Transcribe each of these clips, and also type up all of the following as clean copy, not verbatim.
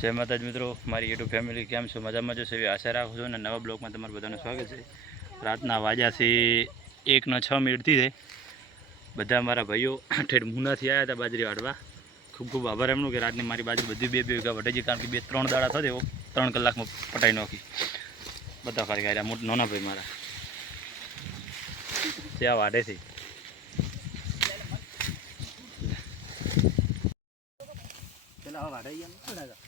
જય માતાજી મિત્રો, મારી યુટ્યુબ ફેમિલી કેમ છો? મજામાં જશો એવી આશા રાખું છું. અને નવા બ્લોગમાં તમારું બધાનું સ્વાગત છે. રાતના વાગ્યાથી 1:06 થઈ જાય. બધા મારા ભાઈઓ ઠેઠ મુનાથી આવ્યા હતા બાજરી વાળવા. ખૂબ ખૂબ આભાર એમનું કે રાતની મારી બાજરી બધી 2-2 વીઘા વટાઈ ગઈ, કારણ કે 2-3 દાડા થશે એવો 3 કલાકમાં પટાઈ નાખી. બધા ફરી ગયા મોટા નાના ભાઈ મારા ત્યાં વાઢેથી. પેલા વાઢાઈ ગયા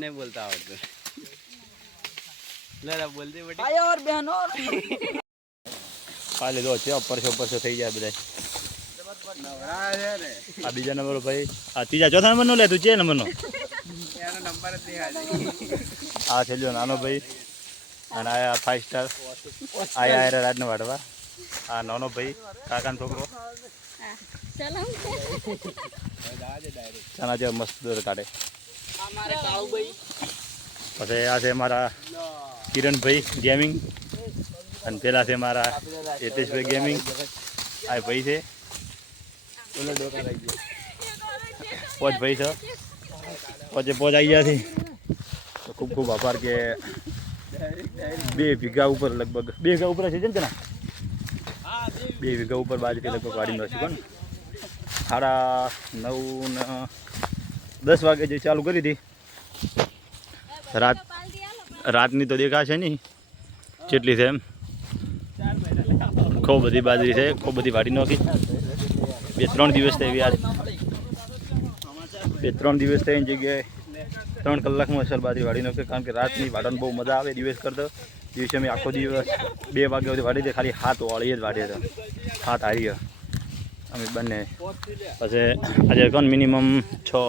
नहीं बोलता बोलती और बहनों खाली दो છે પરસો થઈ જાય બધા. આ બીજા નંબર ભાઈ, આ ત્રીજા ચોથા નંબર નો લે તું છે નંબર નો આ છે જો નાનો ભાઈ. અને આ 5 સ્ટાર આયા રાજનો વાડવા. આ નાનો ભાઈ કાકાનો છોકરો ચાના જેવા મસ્ત દોર કાઢે. પછી આ છે મારા કિરણભાઈ ગેમિંગ, અને પેલા છે મારા હિતેશભાઈ ગેમિંગ. આ ભાઈ છે પોચ ભાઈ છે, પોચ આવી ગયા છે. તો ખૂબ ખૂબ આભાર કે 2 વીઘા ઉપર લગભગ 2 વીઘા ઉપર છે ને 2 વીઘા ઉપર બાજરી લગભગ વાડી નાખી. પણ 9:30 ને 10 વાગે જે ચાલુ કરી હતી રાતની તો દેખાશે નહીં જેટલી છે એમ. ખૂબ બધી બાજરી છે, ખૂબ બધી વાડી નાખી. 2-3 દિવસ થઈ આજ, 2-3 દિવસ થઈ જગ્યાએ 3 કલાકમાં અસર બાજરી વાડી નાખી. કારણ કે રાતની વાડવાની બહુ મજા આવે. દિવસ કરતો દિવસે અમે આખો દિવસ 2 વાગ્યા સુધી વાડી દે, ખાલી 7 વાળી જ વાડીએ હતા. 7 હારી અમે બંને. પછી આજે કોણ મિનિમમ 6,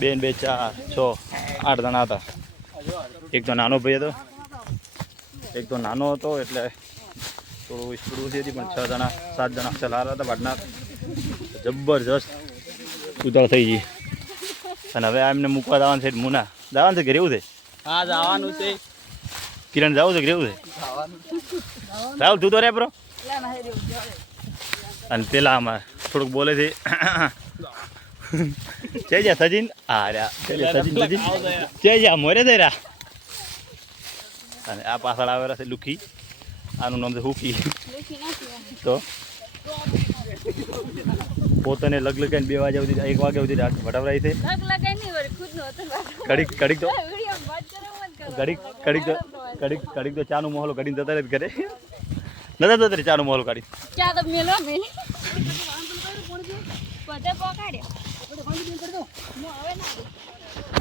2 ને 2 4 6 8 જણા હતા. એક તો નાનો ભાઈ હતો, એક તો નાનો હતો એટલે થોડું સ્પીડ ઓછી હતી. પણ 6 જણા 7 જણા ચલાર હતા વાડના. જબરજસ્ત ઉતાર થઈ ગઈ. અને હવે એમને મૂકવા જવાનું છે. મુના જવાનું છે કે રહેવું છે? હા જવાનું છે. કિરણ જવું છે કે રહેવું છે? રાહુલ તું તો રે બ્રો. અને પેલા આમાં થોડુંક બોલે છે જય જા સજીન. હા રહ્યા સજીન જય જા મોરે જઈ રહ્યા. અને આ પાછળ આવેલા છે લુખી, આનું નામ છે હુકી. તો પોતાને લગ લગાઈને 2 વાગ્યા સુધી 1 વાગ્યા સુધી રાત વટાવરાય છે. કડીક તો ચાનું મોહલો કાઢીને જતા રહે ઘરે. નતા જતા રે ચાનું મોહલો કાઢી.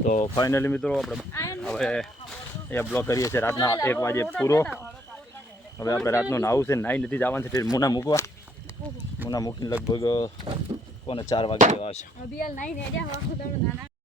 તો ફાઇનલી મિત્રો આપણે હવે અહીંયા બ્લોક કરીએ છીએ રાતના 1 વાગે પૂરો. હવે આપણે રાતનું નાવું છે, નાહી નથી જવાનું છે મુના મૂકવા. મુના મૂકીને લગભગ 4 વાગે જવા છે.